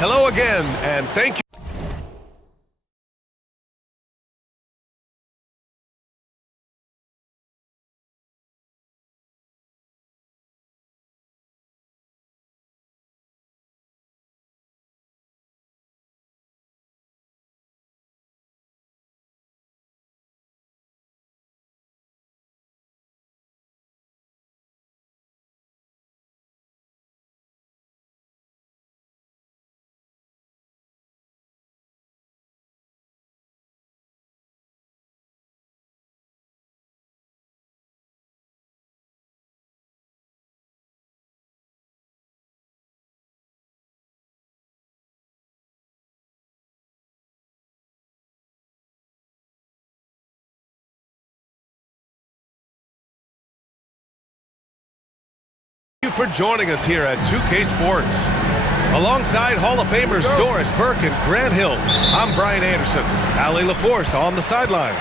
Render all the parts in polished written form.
Hello again, and thank you. Thank you for joining us here at 2K Sports. Alongside Hall of Famers Doris Burke and Grant Hill, I'm Brian Anderson. Allie LaForce on the sidelines.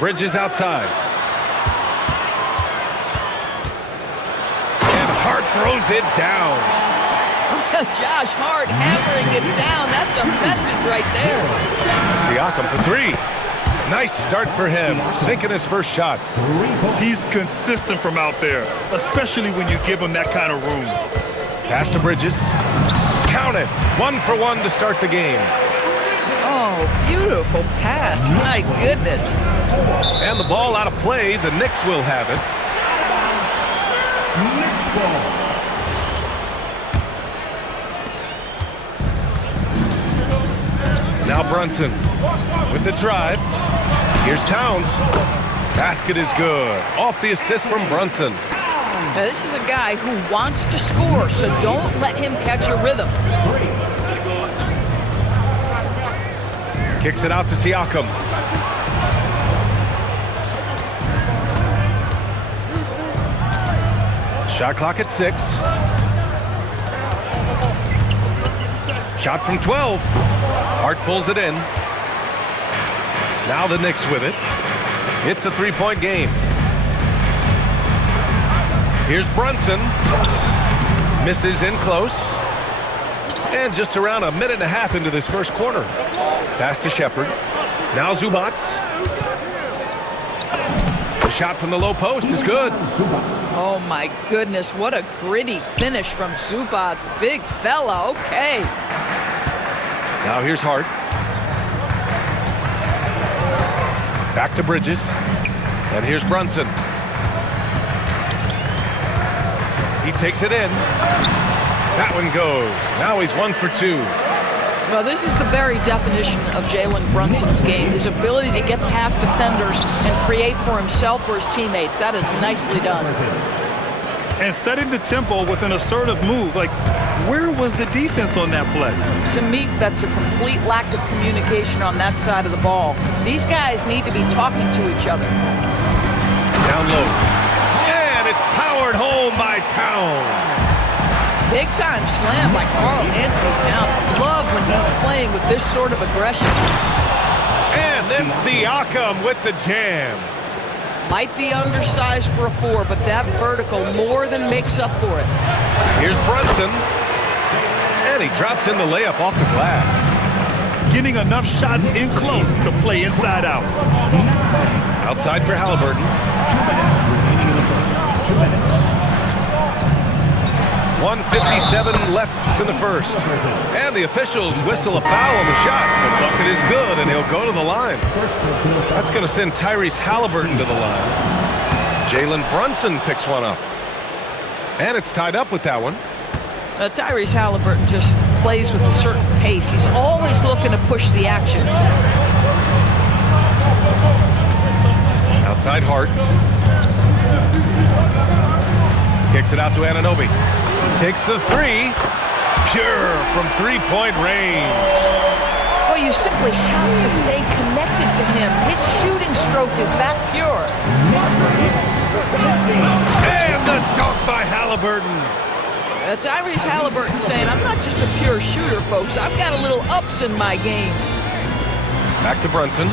Bridges outside. And Hart throws it down. Josh Hart hammering it down. That's a message right there. Siakam for three. Nice start for him, sinking his first shot. He's consistent from out there, especially when you give him that kind of room. Pass to Bridges. Count it. 1 for 1 to start the game. Oh, beautiful pass. My goodness. And the ball out of play. The Knicks will have it. Now Brunson with the drive. Here's Towns. Basket is good. Off the assist from Brunson. Now, this is a guy who wants to score, so don't let him catch a rhythm. Kicks it out to Siakam. Shot clock at 6. Shot from 12. Hart pulls it in. Now the Knicks with it. It's a three-point game. Here's Brunson. Misses in close. And just around a minute and a half into this first quarter. Pass to Shepherd. Now Zubac. The shot from the low post is good. Oh, my goodness. What a gritty finish from Zubac. Big fella. Okay. Now here's Hart. Back to Bridges. And here's Brunson. He takes it in. That one goes. Now he's 1 for 2. Well, this is the very definition of Jalen Brunson's game. His ability to get past defenders and create for himself or his teammates. That is nicely done. And setting the tempo with an assertive move. Like, where was the defense on that play? To me, that's a complete lack of communication on that side of the ball. These guys need to be talking to each other. Down low. And it's powered home by Towns. Big time slam by Karl Anthony Towns. Love when he's playing with this sort of aggression. And then Siakam with the jam. Might be undersized for a 4, but that vertical more than makes up for it. Here's Brunson. And he drops in the layup off the glass. Getting enough shots in close to play inside out. Outside for Halliburton. 1:57 left in the first. And the officials whistle a foul on the shot. The bucket is good, and he'll go to the line. That's going to send Tyrese Halliburton to the line. Jalen Brunson picks one up. And it's tied up with that one. Tyrese Halliburton just plays with a certain pace. He's always looking to push the action. Outside Hart. Kicks it out to Anunoby. Takes the three. Pure from three-point range. Well, you simply have to stay connected to him. His shooting stroke is that pure. And the dunk by Halliburton. Tyrese Halliburton saying, I'm not just a pure shooter, folks. I've got a little ups in my game. Back to Brunson.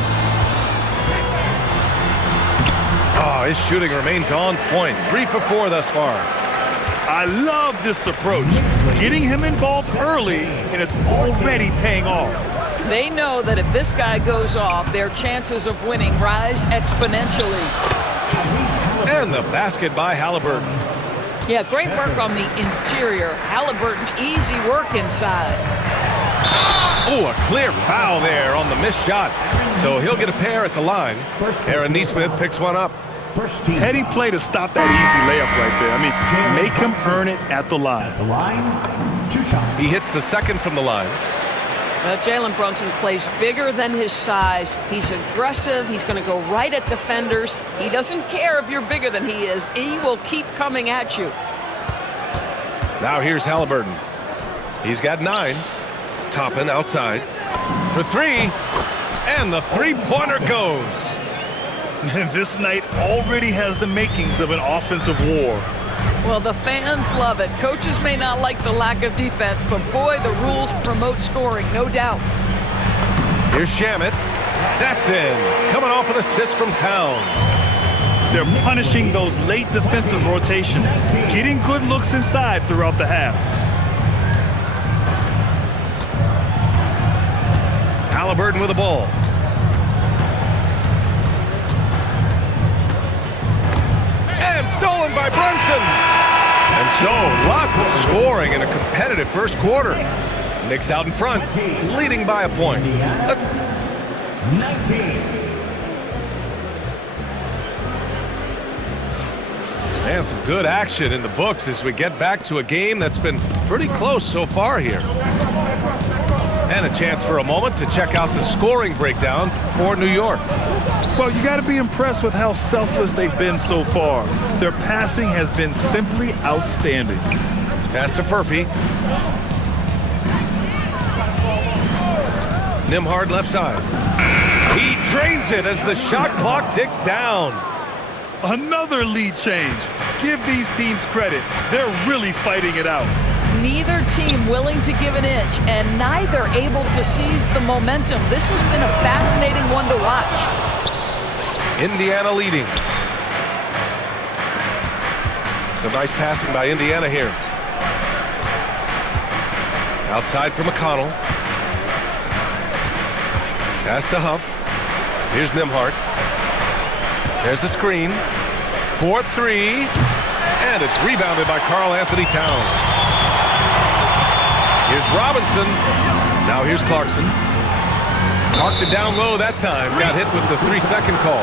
Oh, his shooting remains on point. 3 for 4 thus far. I love this approach. Getting him involved early, and it's already paying off. They know that if this guy goes off, their chances of winning rise exponentially. And the basket by Halliburton. Yeah, great work on the interior. Halliburton, easy work inside. Oh, a clear foul there on the missed shot. So he'll get a pair at the line. Aaron Nesmith picks one up. Heady play to stop that easy layup right there. I mean, make him earn it at the line. He hits the second from the line. Jalen Brunson plays bigger than his size. He's aggressive. He's going to go right at defenders. He doesn't care if you're bigger than he is. He will keep coming at you. Now here's Halliburton. He's got 9. Toppin outside for 3. And the three-pointer goes. This night already has the makings of an offensive war. Well, the fans love it. Coaches may not like the lack of defense, but boy, the rules promote scoring, no doubt. Here's Shamet. That's in. Coming off an assist from Towns. They're punishing those late defensive rotations, getting good looks inside throughout the half. Halliburton with the ball. And stolen by Brunson. And so, lots of scoring in a competitive first quarter. Knicks out in front, leading by a point. Let's... 19. And some good action in the books as we get back to a game that's been pretty close so far here. And a chance for a moment to check out the scoring breakdown for New York. Well, you got to be impressed with how selfless they've been so far. Their passing has been simply outstanding. Pass to Furphy. Nembhard left side. He drains it as the shot clock ticks down. Another lead change. Give these teams credit. They're really fighting it out. Neither team willing to give an inch, and neither able to seize the momentum. This has been a fascinating one to watch. Indiana leading. Some nice passing by Indiana here. Outside for McConnell. Pass to Huff. Here's Nembhard. There's a screen. 4-3. And it's rebounded by Karl-Anthony Towns. Here's Robinson. Now here's Clarkson. Marked it down low that time. Got hit with the 3-second call.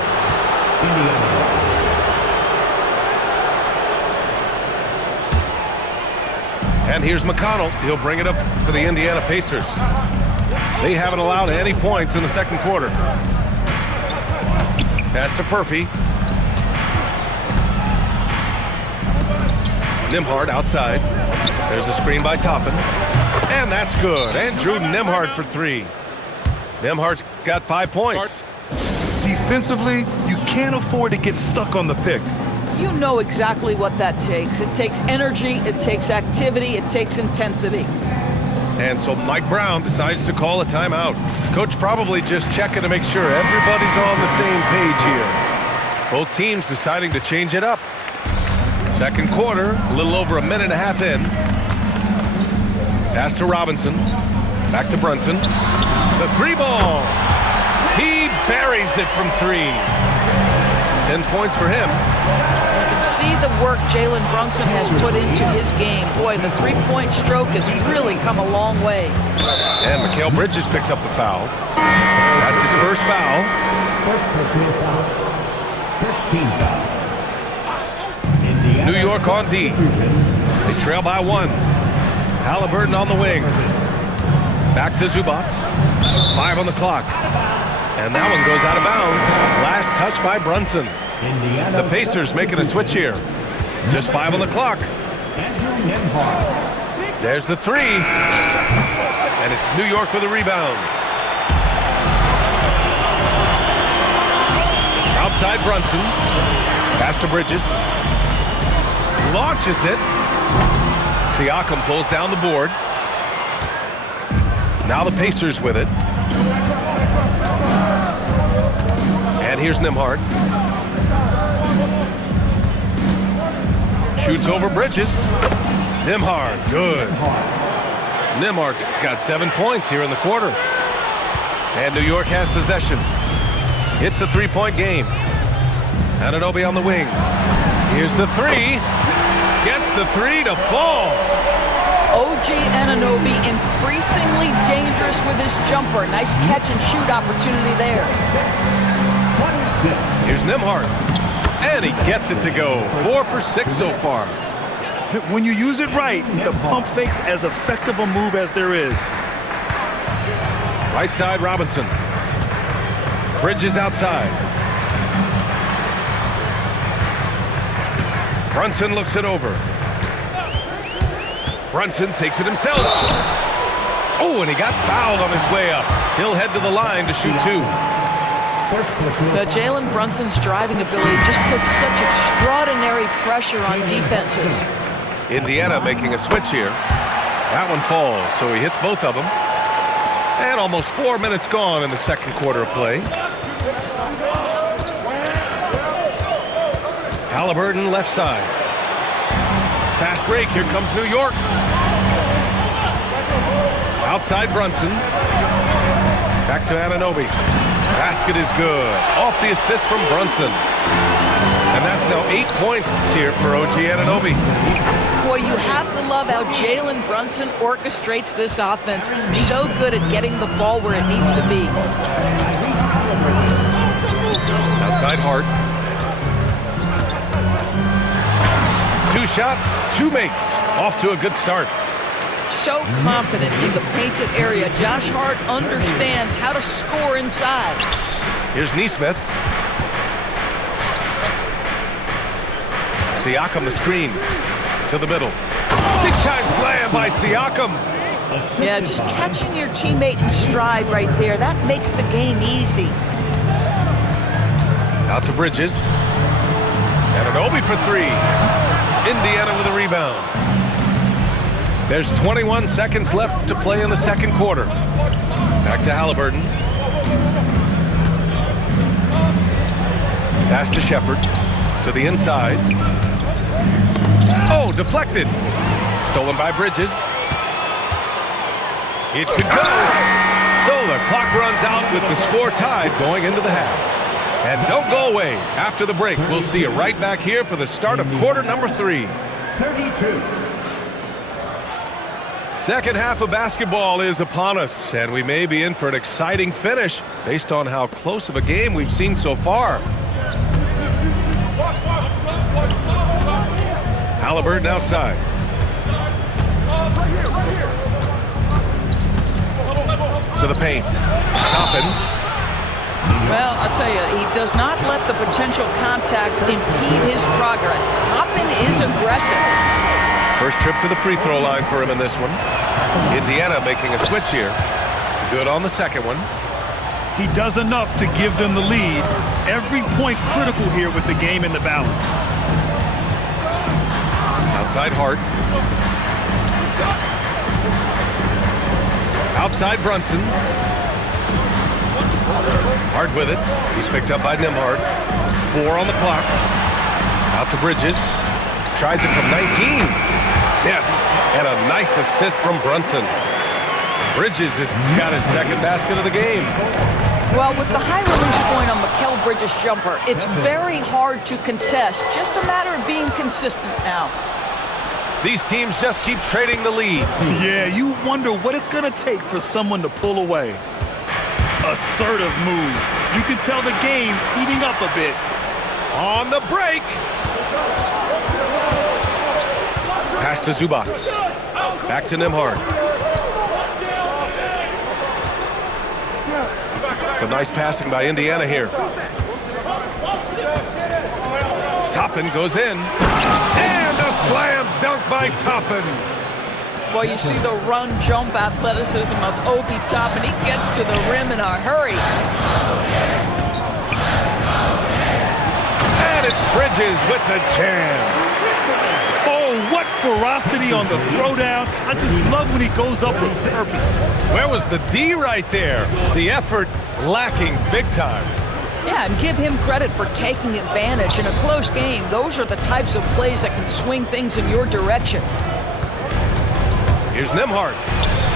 And here's McConnell. He'll bring it up for the Indiana Pacers. They haven't allowed any points in the second quarter. Pass to Furphy. Nembhard outside. There's a screen by Toppin. And that's good. And Drew Nembhard for 3. Nembhard's got 5 points. Defensively, you can't afford to get stuck on the pick. You know exactly what that takes. It takes energy, it takes activity, it takes intensity. And so Mike Brown decides to call a timeout. Coach probably just checking to make sure everybody's on the same page here. Both teams deciding to change it up. Second quarter, a little over a minute and a half in. Pass to Robinson. Back to Brunson. The 3-ball. He buries it from 3. 10 points for him. You can see the work Jalen Brunson has put into his game. Boy, the three-point stroke has really come a long way. And Mikal Bridges picks up the foul. That's his first foul. First personal foul. First team foul. New York on D. They trail by 1. Halliburton on the wing. Back to Zubac. 5 on the clock. And that one goes out of bounds. Last touch by Brunson. The Pacers making a switch here. Just 5 on the clock. There's the 3. And it's New York with a rebound. Outside Brunson. Pass to Bridges. Launches it. Siakam pulls down the board. Now the Pacers with it. And here's Nembhard. Shoots over Bridges. Nembhard, good. Nembhard's got 7 points here in the quarter. And New York has possession. It's a three-point game. Anunoby on the wing. Here's the three. Gets the three to fall. OG Anunoby increasingly dangerous with his jumper. Nice catch and shoot opportunity there. Here's Nembhard. And he gets it to go. 4 for 6 so far. When you use it right, the pump fake's as effective a move as there is. Right side, Robinson. Bridges outside. Brunson looks it over. Brunson takes it himself. Oh, and he got fouled on his way up. He'll head to the line to shoot 2. Jalen Brunson's driving ability just puts such extraordinary pressure on defenses. Indiana making a switch here. That one falls, so he hits both of them. And almost 4 minutes gone in the second quarter of play. Haliburton left side. Fast break, here comes New York. Outside Brunson. Back to Anunoby. Basket is good. Off the assist from Brunson. And that's now 8 points here for OG Anunoby. Boy, you have to love how Jalen Brunson orchestrates this offense. So good at getting the ball where it needs to be. Outside Hart. 2 shots, 2 makes. Off to a good start. So confident in the painted area. Josh Hart understands how to score inside. Here's Nesmith. Siakam the screen to the middle. Big time slam by Siakam. Yeah, just catching your teammate in stride right there. That makes the game easy. Out to Bridges. Anunoby for 3. Indiana with a rebound. There's 21 seconds left to play in the second quarter. Back to Haliburton. Pass to Shepherd. To the inside. Oh, deflected. Stolen by Bridges. It could go. So the clock runs out with the score tied going into the half. And don't go away. After the break, we'll see you right back here for the start of quarter number 3. 32. Second half of basketball is upon us, and we may be in for an exciting finish based on how close of a game we've seen so far. Haliburton outside. To the paint. Toppin. Well, I'll tell you, he does not let the potential contact impede his progress. Toppin is aggressive. First trip to the free throw line for him in this one. Indiana making a switch here. Good on the second one. He does enough to give them the lead. Every point critical here with the game in the balance. Outside Hart. Outside Brunson. Hart with it. He's picked up by Nembhard. 4 on the clock. Out to Bridges. Tries it from 19. Yes, and a nice assist from Brunson. Bridges has got his second basket of the game. Well, with the high release point on Mikal Bridges' jumper, it's very hard to contest. Just a matter of being consistent now. These teams just keep trading the lead. Yeah, you wonder what it's going to take for someone to pull away. Assertive move. You can tell the game's heating up a bit. On the break. Pass to Zubac. Back to Nembhard. Some nice passing by Indiana here. Toppin goes in. And a slam dunk by Toppin. Well, you see the run-jump athleticism of Obi Toppin. He gets to the rim in a hurry. And it's Bridges with the jam. Oh, what ferocity on the throwdown. I just love when he goes up with purpose. Where was the D right there? The effort lacking big time. Yeah, and give him credit for taking advantage in a close game. Those are the types of plays that can swing things in your direction. Here's Nembhard.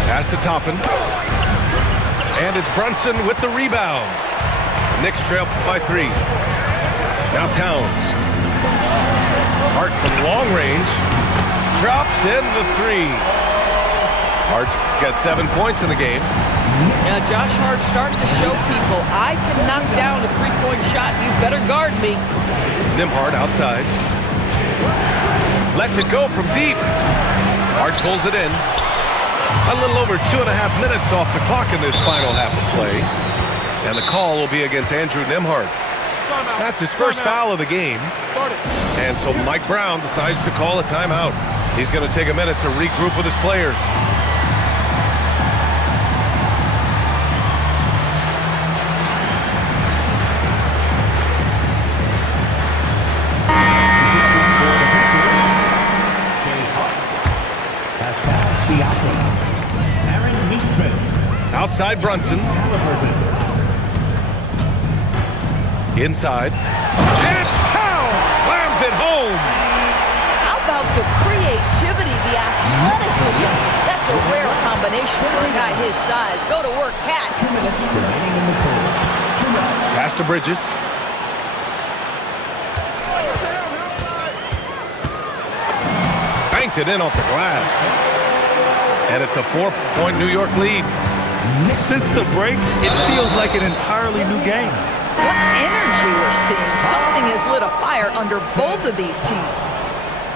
Pass to Toppin. And it's Brunson with the rebound. Knicks trail by 3. Now Towns. Hart from long range. Drops in the 3. Hart's got 7 points in the game. Now Josh Hart starting to show people, I can knock down a three-point shot. You better guard me. Nembhard outside. Lets it go from deep. Hart pulls it in. A little over 2.5 minutes off the clock in this final half of play. And the call will be against Andrew Nembhard. That's his first foul of the game. And so Mike Brown decides to call a timeout. He's going to take a minute to regroup with his players. Outside Brunson. Inside. And Towns slams it home. How about the creativity, the athleticism? That's a rare combination for a guy his size. Go to work, Cat. Pass to Bridges. Banked it in off the glass. And it's a 4-point New York lead. Since the break, it feels like an entirely new game. What energy we're seeing. Something has lit a fire under both of these teams.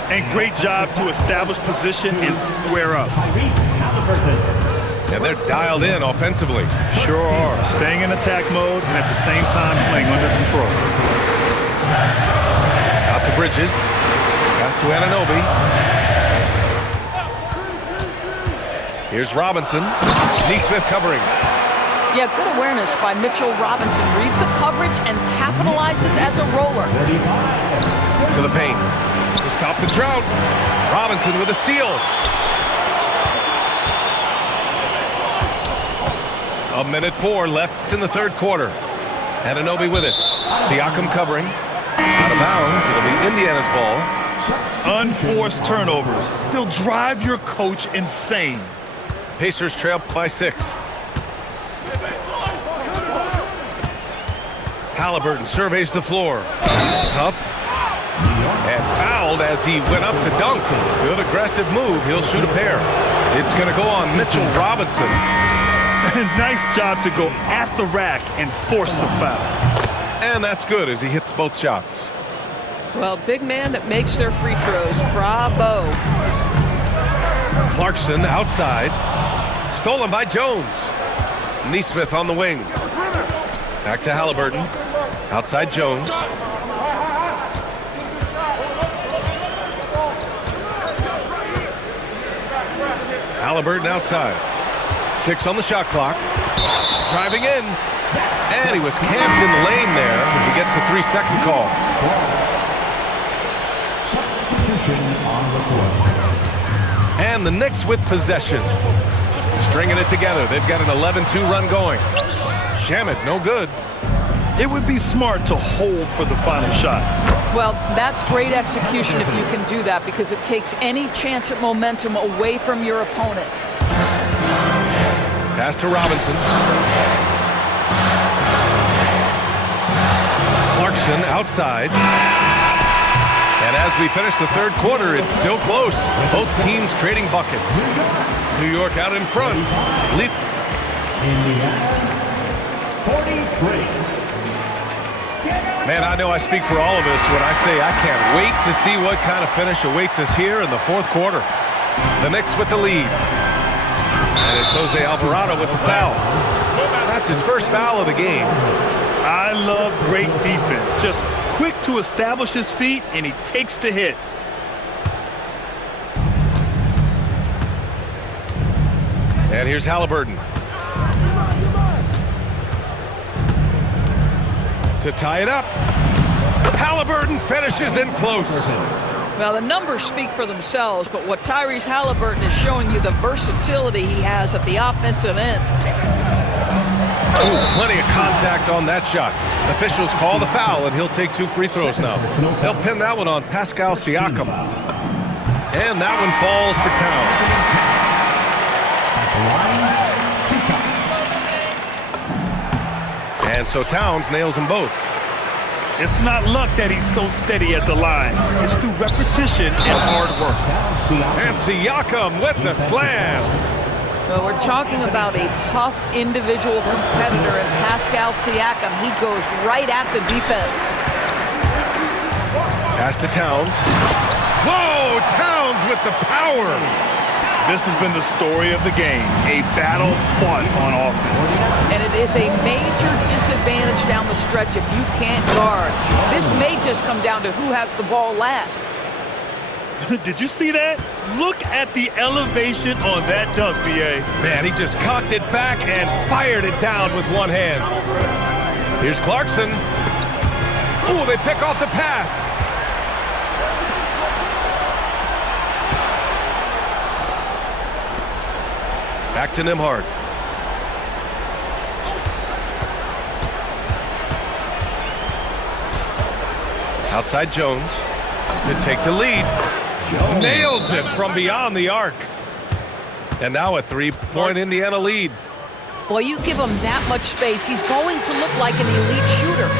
And great job to establish position and square up. And they're dialed in offensively. Sure are. Staying in attack mode and at the same time playing under control. Out to Bridges. Pass to Anunoby. Here's Robinson. Nesmith covering. Yeah, good awareness by Mitchell Robinson. Reads the coverage and capitalizes as a roller. To the paint. To stop the drought. Robinson with a steal. A minute 4 left in the third quarter. Anunoby with it. Siakam covering. Out of bounds. It'll be Indiana's ball. Unforced turnovers. They'll drive your coach insane. Pacers trail by 6. Halliburton surveys the floor. Huff. And fouled as he went up to dunk. Good aggressive move. He'll shoot a pair. It's going to go on Mitchell Robinson. Nice job to go at the rack and force the foul. And that's good as he hits both shots. Well, big man that makes their free throws. Bravo. Clarkson outside. Stolen by Jones. Nesmith on the wing. Back to Halliburton. Outside Jones. Halliburton outside. 6 on the shot clock. Driving in. And he was camped in the lane there. He gets a 3-second call. Substitution on the court. And the Knicks with possession. Stringing it together. They've got an 11-2 run going. Shamet, no good. It would be smart to hold for the final shot. Well, that's great execution if you can do that, because it takes any chance at momentum away from your opponent. Pass to Robinson. Clarkson outside. And as we finish the third quarter, it's still close. Both teams trading buckets. New York out in front. Indiana, 43. Man, I know I speak for all of us when I say I can't wait to see what kind of finish awaits us here in the fourth quarter. The Knicks with the lead. And it's Jose Alvarado with the foul. That's his first foul of the game. I love great defense. Just quick to establish his feet, and he takes the hit. And here's Halliburton. To tie it up. Halliburton finishes in close. Well, the numbers speak for themselves, but what Tyrese Halliburton is showing you, the versatility he has at the offensive end. Ooh, plenty of contact on that shot. Officials call the foul, and he'll take 2 free throws now. They'll pin that one on Pascal Siakam. And that one falls for Towns. And so Towns nails them both. It's not luck that he's so steady at the line. It's through repetition and hard work. And Siakam with the slam. So we're talking about a tough individual competitor in Pascal Siakam. He goes right at the defense. Pass to Towns. Whoa, Towns with the power. This has been the story of the game, a battle fought on offense. And it is a major disadvantage down the stretch if you can't guard. This may just come down to who has the ball last. Did you see that? Look at the elevation on that dunk, B.A. Man, he just cocked it back and fired it down with one hand. Here's Clarkson. Ooh, they pick off the pass. Back to Nembhard. Outside Jones to take the lead. Nails it from beyond the arc. And now a 3-point Indiana lead. Boy, you give him that much space, he's going to look like an elite shooter.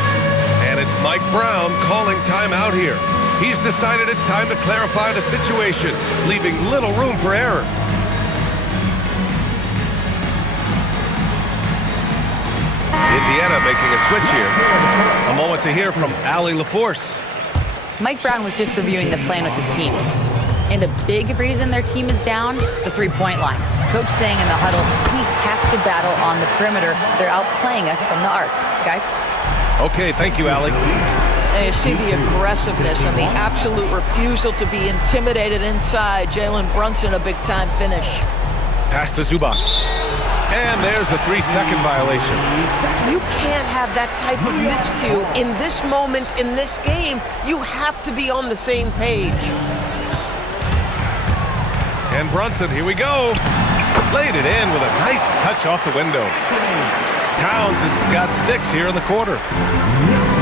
And it's Mike Brown calling timeout here. He's decided it's time to clarify the situation, leaving little room for error. Indiana making a switch here. A moment to hear from Allie LaForce. Mike Brown was just reviewing the plan with his team. And a big reason their team is down, the three-point line. Coach saying in the huddle, we have to battle on the perimeter. They're outplaying us from the arc. Guys? Okay, thank you, Allie. And you see the aggressiveness and the absolute refusal to be intimidated inside. Jalen Brunson, a big-time finish. Pass to Zubac. And there's a 3-second violation. You can't have that type of miscue in this moment, in this game. You have to be on the same page. And Brunson, here we go. Laid it in with a nice touch off the window. Towns has got 6 here in the quarter.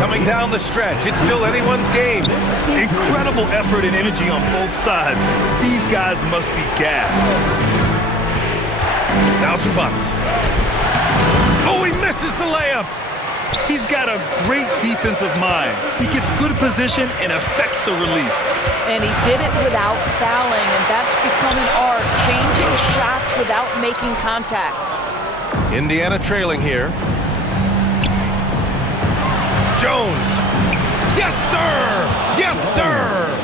Coming down the stretch, it's still anyone's game. Incredible effort and energy on both sides. These guys must be gassed. Now Zubac. Oh, he misses the layup. He's got a great defensive mind. He gets good position and affects the release. And he did it without fouling, and that's become an art, changing shots without making contact. Indiana trailing here. Jones. Yes, sir! Yes, sir!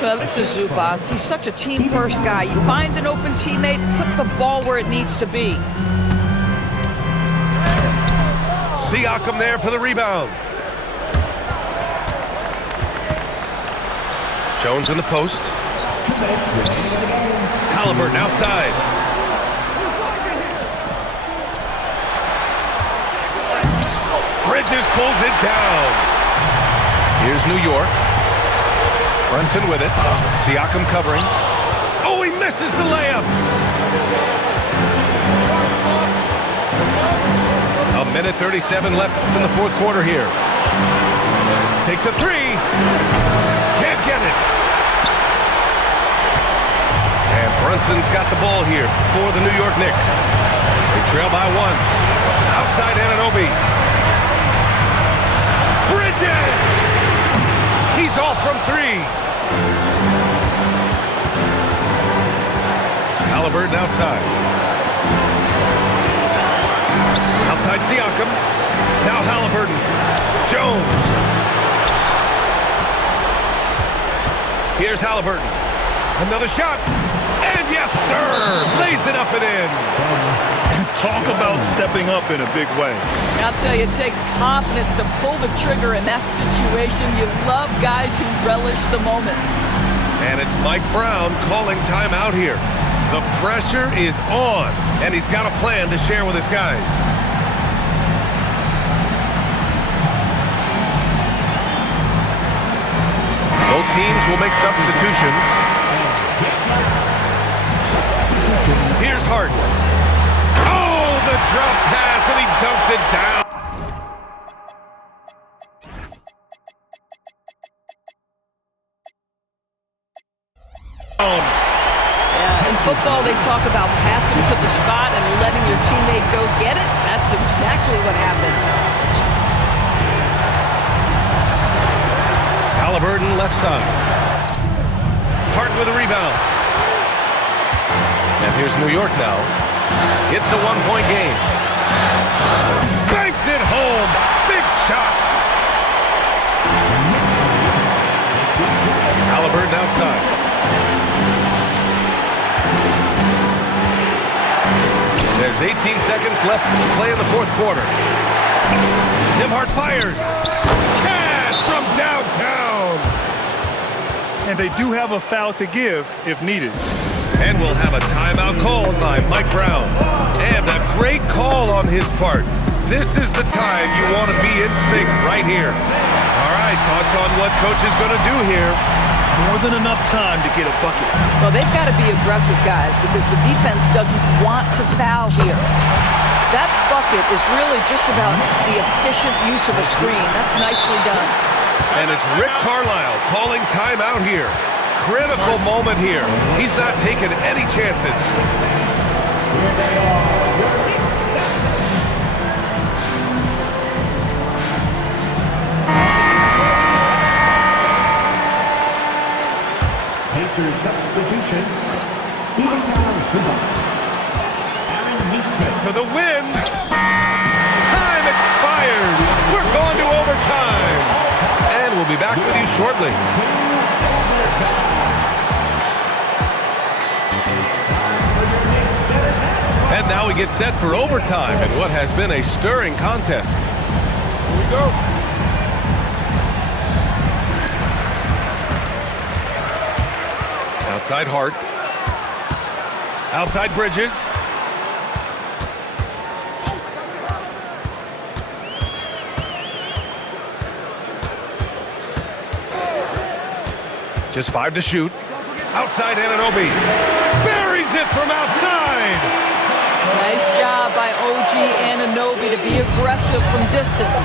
Well, this is Zubac. He's such a team-first guy. You find an open teammate, put the ball where it needs to be. Siakam there for the rebound. Jones in the post. Haliburton outside. Bridges pulls it down. Here's New York. Brunson with it. Siakam covering. Oh, he misses the layup. A minute 37 left in the fourth quarter here. Takes a 3. Can't get it. And Brunson's got the ball here for the New York Knicks. They trail by 1. Outside Anunoby. Bridges! He's off from 3. Haliburton outside. Outside Siakam. Now Haliburton. Jones. Here's Haliburton. Another shot. And yes, sir! Lays it up and in. Talk about stepping up in a big way. I'll tell you, it takes confidence to pull the trigger in that situation. You love guys who relish the moment. And it's Mike Brown calling timeout here. The pressure is on, and he's got a plan to share with his guys. Both teams will make substitutions. Here's Harden. Oh, the drop pass, and he dunks it down. Yeah, in football, they talk about passing to the spot and letting your teammate go get it. That's exactly what happened. Halliburton left side. Hart with a rebound. And here's New York now. It's a one-point game. Banks it home. Big shot. Halliburton outside. There's 18 seconds left to play in the fourth quarter. Nembhard fires. Cash from downtown. And they do have a foul to give if needed. And we'll have a timeout called by Mike Brown. And a great call on his part. This is the time you want to be in sync right here. All right, thoughts on what coach is going to do here? More than enough time to get a bucket. Well, they've got to be aggressive, guys, because the defense doesn't want to foul here. That bucket is really just about the efficient use of a screen. That's nicely done. And it's Rick Carlisle calling timeout here. Critical moment here. He's not taking any chances. Pacers substitution. Even Towers the Bucks. Aaron Neesmith For the win. Time expires. We're going to overtime. And we'll be back with you shortly. And now we get set for overtime in what has been a stirring contest. Here we go. Outside Hart. Outside Bridges. Just 5 to shoot. Outside Anunoby. Buries it from outside. Nice job by OG Anunoby to be aggressive from distance.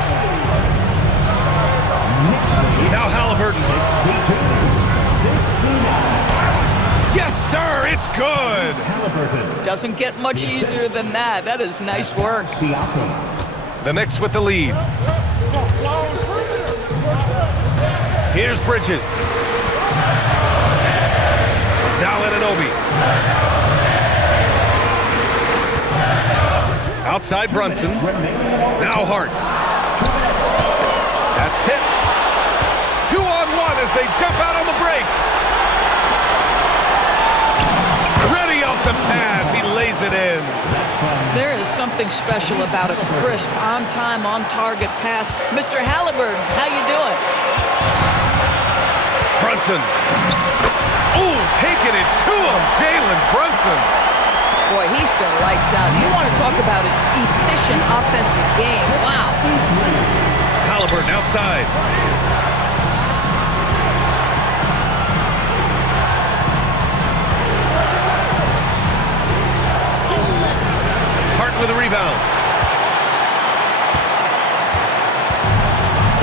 Now Halliburton. Yes, sir, it's good. Doesn't get much easier than that. That is nice work. The Knicks with the lead. Here's Bridges. Now Anunoby. Outside Brunson. Now Hart. That's tipped. 2-on-1 as they jump out on the break. Ready off the pass. He lays it in. There is something special about a crisp, on-time, on-target pass. Mr. Halliburton, how you doing? Brunson. Oh, taking it to him. Jalen Brunson. Boy, he's been lights out. You want to talk about an efficient offensive game. Wow. Halliburton outside. Hart with a rebound.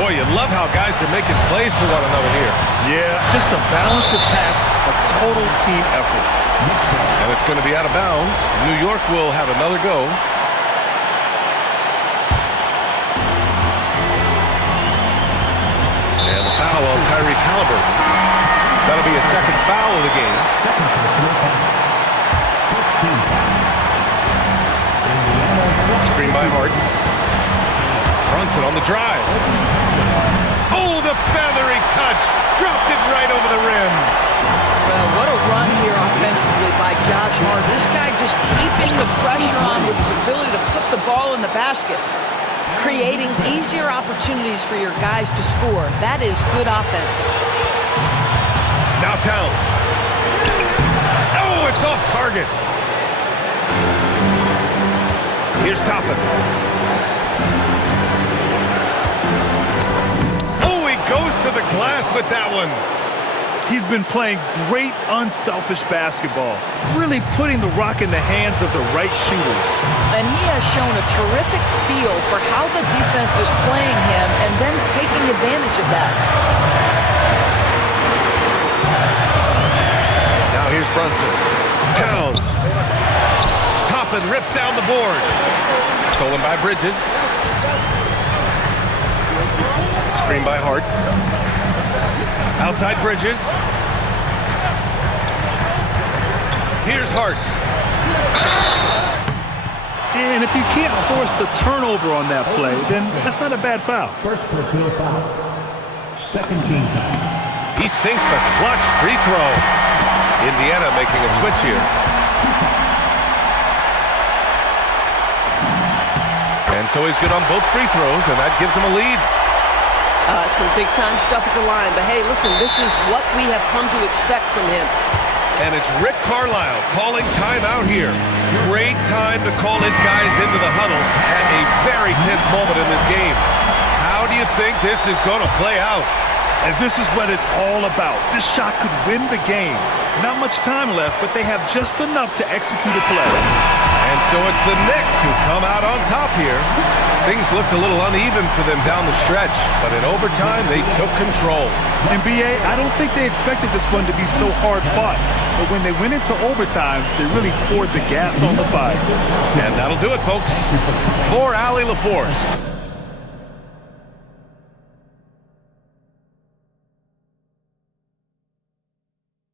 Boy, you love how guys are making plays for one another here. Yeah, just a balanced attack, a total team effort. And it's going to be out of bounds. New York will have another go. And the foul on Tyrese Halliburton. That'll be a second foul of the game. Screen by Hart. Brunson on the drive. Oh, the feathery touch. Dropped it right over the rim. Well, what a run here offensively by Josh Hart. This guy just keeping the pressure on with his ability to put the ball in the basket, creating easier opportunities for your guys to score. That is good offense. Now Towns. Oh, it's off target. Here's Toppin. Oh, he goes to the glass with that one. He's been playing great, unselfish basketball, really putting the rock in the hands of the right shooters. And he has shown a terrific feel for how the defense is playing him and then taking advantage of that. Now here's Brunson. Towns. Toppin rips down the board. Stolen by Bridges. Screen by Hart. Outside Bridges. Here's Hart. And if you can't force the turnover on that play, then that's not a bad foul. First personal foul. Second team foul. He sinks the clutch free throw. Indiana making a switch here. And so he's good on both free throws, and that gives him a lead. Some big-time stuff at the line. But, hey, listen, this is what we have come to expect from him. And it's Rick Carlisle calling timeout here. Great time to call his guys into the huddle at a very tense moment in this game. How do you think this is going to play out? And this is what it's all about. This shot could win the game. Not much time left, but they have just enough to execute a play. And so it's the Knicks who come out on top here. Things looked a little uneven for them down the stretch, but in overtime, they took control. And B.A., I don't think they expected this one to be so hard-fought. But when they went into overtime, they really poured the gas on the fire. And that'll do it, folks. For Allie LaForce.